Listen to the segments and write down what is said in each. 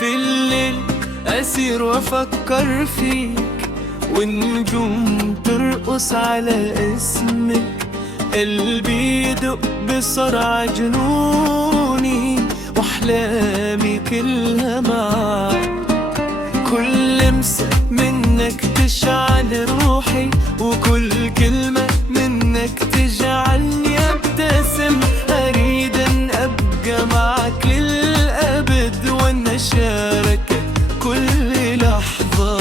في الليل أسير وأفكر فيك، والنجوم ترقص على اسمك. قلبي يدق بسرعة جنوني، وأحلامي كلها معاك. كل لمسة منك تشعل روحي، وكل كلمة منك تجعلني أبتسم. أريد أن أبقى معك للأبد، وأن أشارك كل لحظة.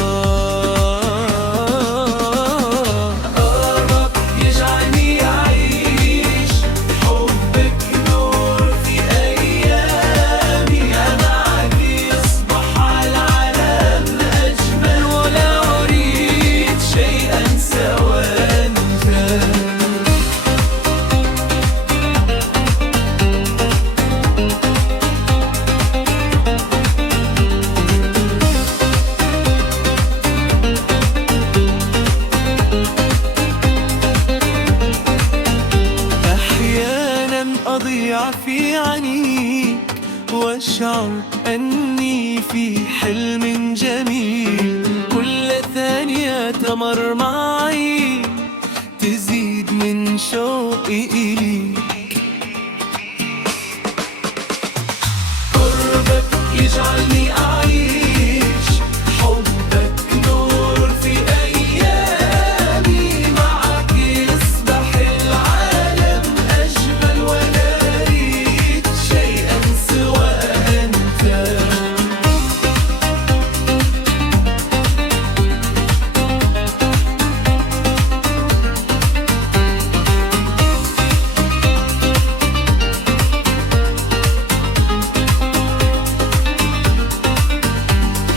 قرب يجعلني أعيش حبك نور في أيامي. معك يصبح العالم أجمل، ولا أريد شيئا سوى أنت. أضيع في عينيك، وأشعر أني في حلم جميل. كل ثانية تمر معي تزيد من شوقي إليك. قربك يجعلني أعيش حبك نور في أيامي. معك يصبح العالم أجمل، ولا أريد شيئا سوى أنت.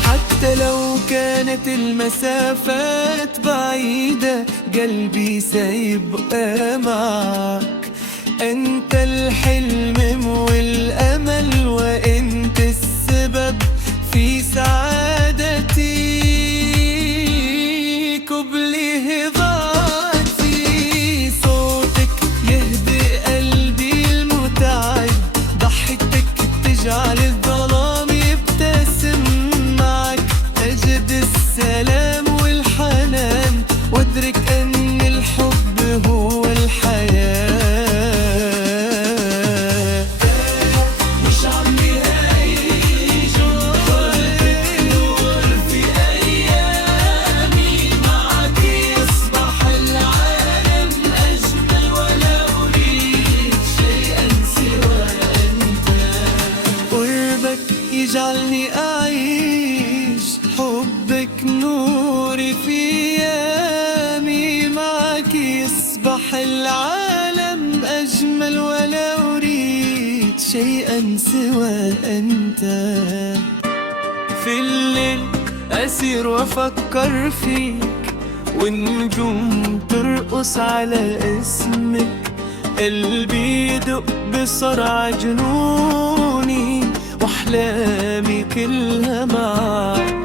حتى لو كانت المسافات بعيدة، قلبي سيبقى معك. أنت الحلم والأمل، وأنت السبب في سعادتي. كبلي هضاتي صوتك يهدئ قلبي المتعب. ضحكتك تجعل الظلام يبتسم. معك أجد السلام والحنان، وأدرك أن الحب هو الحياة. مش عم يعيش حبك نور في أيامي. معك يصبح العالم أجمل، ولا أريد شيئا سوى أنت. قربك يجعلني أعيش حبك نوري في أيامي. معك يصبح العالم أجمل، ولا أريد شيئا سوى أنت. في الليل أسير وأفكر فيك، والنجوم ترقص على اسمك. قلبي يدق بسرعة جنوني، وأحلامي كلها معاك.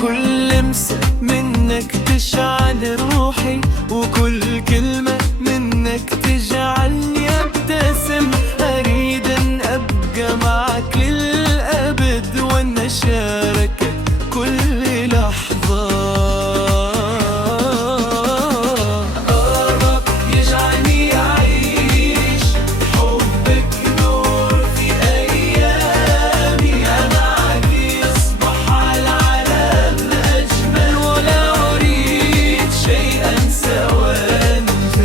كل لمسة منك تشعل روحي، وكل كلمة منك تجعلني أبتسم. أريد أن أبقى معك للأبد، وأن أشارك كل لحظة. قرب يجعلني أعيش حبك نور في أيامي. معك يصبح العالم أجمل، ولا أريد شيئا سوى أنت.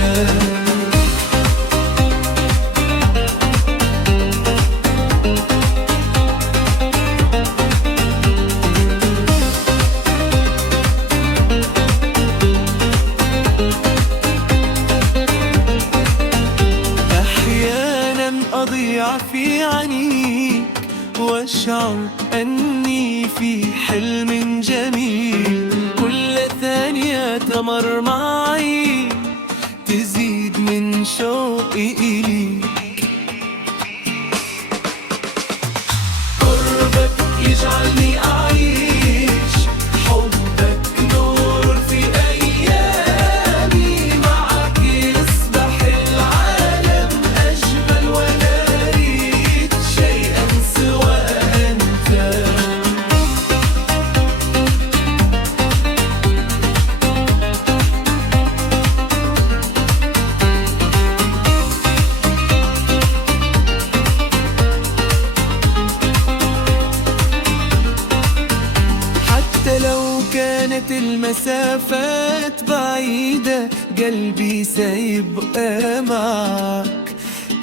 أحيانا أضيع في عينيك، وأشعر أني في حلم جميل. كل ثانية تمر معي تزيد من شوقي إليك. قربك يجعلني أعيش حبك نور في أيامي. معك يصبح العالم أجمل، ولا أريد شيئا سوى أنت. كانت المسافات بعيدة قلبي سيبقى معك.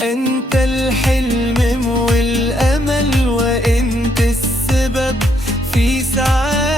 انت الحلم والامل وانت السبب في سعادتي.